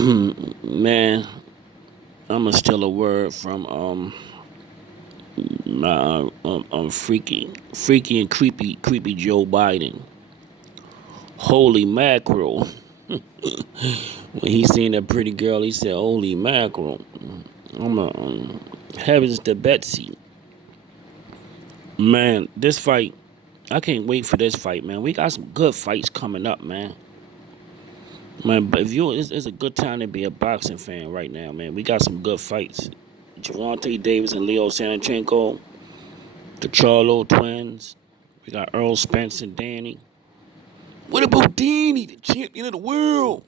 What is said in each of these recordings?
Man, I'ma steal a word from freaky and creepy Joe Biden. Holy mackerel! When he seen that pretty girl, he said, "Holy mackerel!" I'm a heavens to Betsy. Man, this fight, I can't wait for this fight, man. We got some good fights coming up, man. Man, but if you, it's a good time to be a boxing fan right now, man. We got some good fights. Javante Davis and Leo Sanachenko, the Charlo twins. We got Earl Spence and Danny. What about Danny, the champion of the world?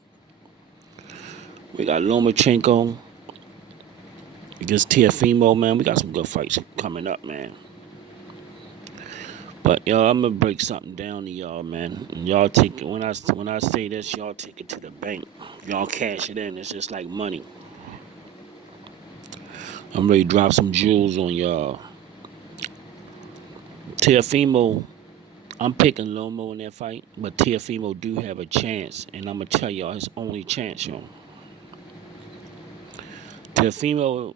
We got Lomachenko against Teofimo, man. We got some good fights coming up, man. But y'all, I'm gonna break something down to y'all, man. And y'all take it when I say this, y'all take it to the bank. If y'all cash it in, it's just like money. I'm ready to drop some jewels on y'all. Teofimo, I'm picking Lomo in that fight, but Teofimo do have a chance, and I'm gonna tell y'all his only chance, y'all. Teofimo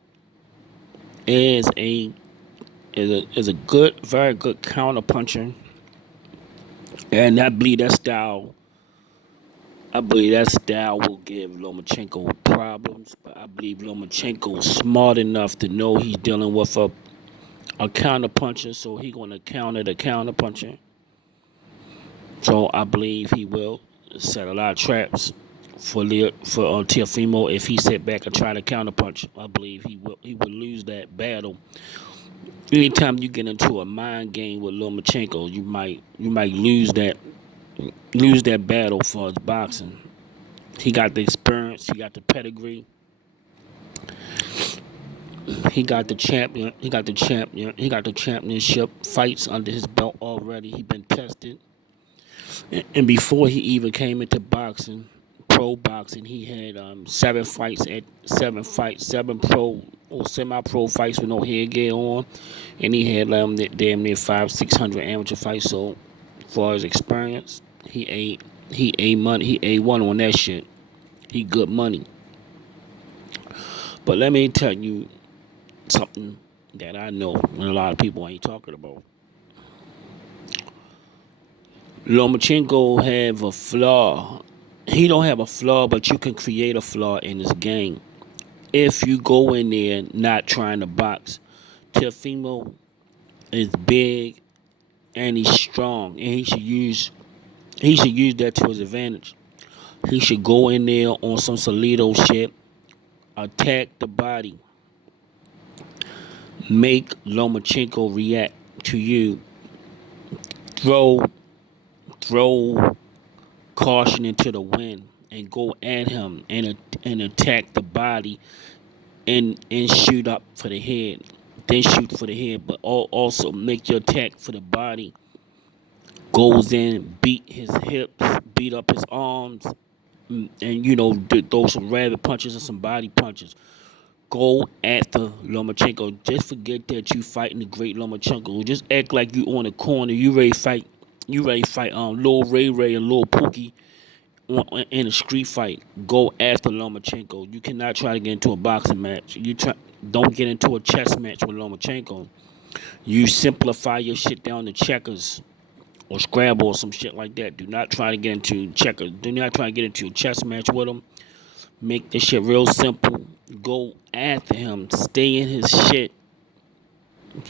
is a good, very good counter puncher, and I believe that style will give Lomachenko problems, but I believe Lomachenko is smart enough to know he's dealing with a counter puncher, so he's gonna counter the counter puncher. So I believe he will set a lot of traps for Teofimo if he sit back and try to counterpunch. I believe he will lose that battle. Anytime you get into a mind game with Lomachenko, you might lose that battle for his boxing. He got the experience, he got the pedigree, he got the champion, he got the championship fights under his belt already. He been tested. And before he even came into boxing, pro boxing, he had seven pro or semi-pro fights with no headgear on, and he had damn near 500-600 amateur fights. So, as far as experience, he a one on that shit. He good money. But let me tell you something that I know and a lot of people ain't talking about. Lomachenko have a flaw. He don't have a flaw, but you can create a flaw in this game if you go in there not trying to box. Teofimo is big and he's strong, and he should use that to his advantage. He should go in there on some Salido shit, attack the body, make Lomachenko react to you, throw throw caution into the wind and go at him and attack the body and shoot up for the head. Then shoot for the head, but also make your attack for the body. Goes in, beat his hips, beat up his arms, and throw some rabbit punches and some body punches. Go after Lomachenko. Just forget that you fighting the great Lomachenko. Just act like you on the corner. You ready to fight. You ready to fight Lil Ray and Lil Pookie in a street fight. Go after Lomachenko. You cannot try to get into a boxing match. Don't get into a chess match with Lomachenko. You simplify your shit down to checkers or Scrabble or some shit like that. Do not try to get into checkers. Do not try to get into a chess match with him. Make this shit real simple. Go after him. Stay in his shit.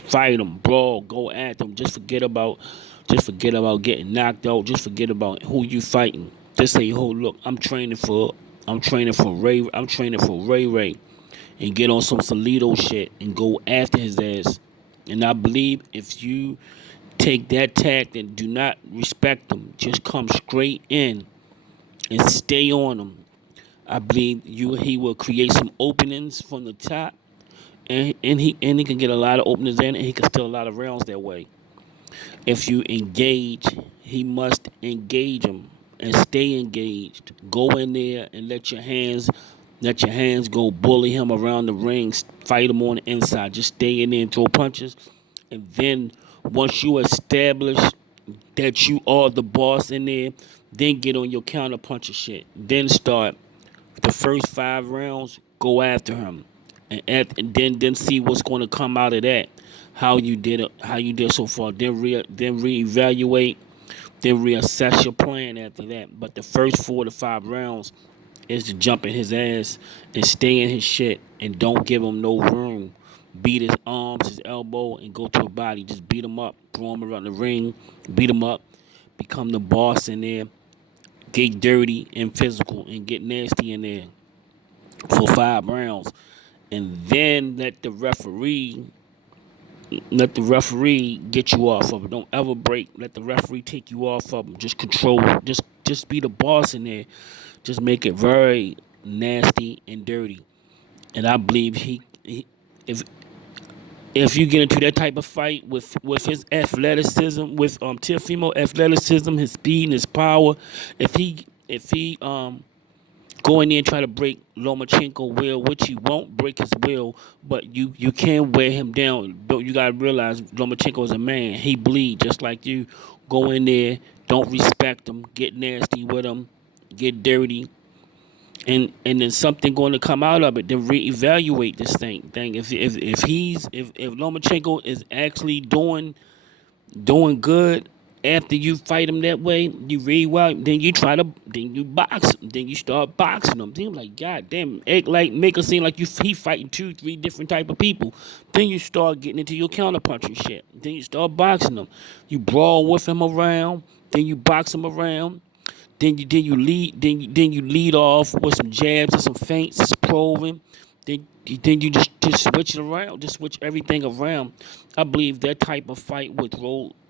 Fight him. Brawl. Go after him. Just forget about getting knocked out. Just forget about who you fighting. Just say, "Oh, look, I'm training for Ray, and get on some Salido shit and go after his ass." And I believe if you take that tact and do not respect him, just come straight in and stay on him. I believe he will create some openings from the top, and he can get a lot of openings in, and he can steal a lot of rounds that way. If you engage, he must engage him and stay engaged. Go in there and let your hands go. Bully him around the ring. Fight him on the inside. Just stay in there and throw punches, and then once you establish that you are the boss in there, then get on your counter puncher shit. Then start The first 5 rounds, go after him, and then see what's going to come out of that. How you did so far. Then reevaluate, then reassess your plan after that. But the first 4 to 5 rounds is to jump in his ass and stay in his shit and don't give him no room. Beat his arms, his elbow, and go to a body. Just beat him up, throw him around the ring, beat him up, become the boss in there, get dirty and physical, and get nasty in there for 5 rounds, and then let the referee get you off of it. Don't ever break. Let the referee take you off of him. Just control. Just be the boss in there. Just make it very nasty and dirty. And I believe if if you get into that type of fight with his athleticism, with Teofimo athleticism, his speed and his power, if he go in there and try to break Lomachenko will, which he won't break his will, but you can wear him down. But you gotta realize Lomachenko is a man. He bleed just like you. Go in there, don't respect him, get nasty with him, get dirty, and then something going to come out of it. Then reevaluate this thing. If Lomachenko is actually doing good after you fight him that way, you rewind, then you box him, then you start boxing him. Then you're like, God damn, act like, make it seem like he fighting 2, 3 different type of people. Then you start getting into your counterpunching shit. Then you start boxing him. You brawl with him around, then you box him around. Then you lead off with some jabs and some feints, some probing. Then you just switch it around, just switch everything around. I believe that type of fight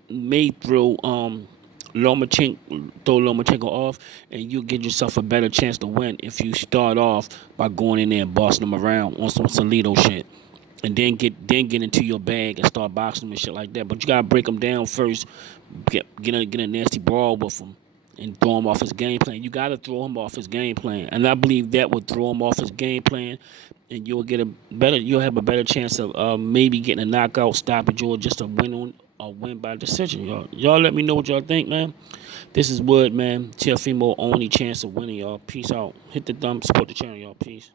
may throw Lomachenko off, and you give yourself a better chance to win if you start off by going in there and bossing them around on some Salido shit, and then get into your bag and start boxing them and shit like that. But you gotta break them down first, get a nasty brawl with them, and throw him off his game plan. You got to throw him off his game plan, and I believe that would throw him off his game plan, and you'll have a better chance of maybe getting a knockout, stoppage, or just a win by decision. Y'all let me know what y'all think, man. This is Wood, man. Teofimo, only chance of winning, y'all. Peace out. Hit the thumb, support the channel, y'all. Peace.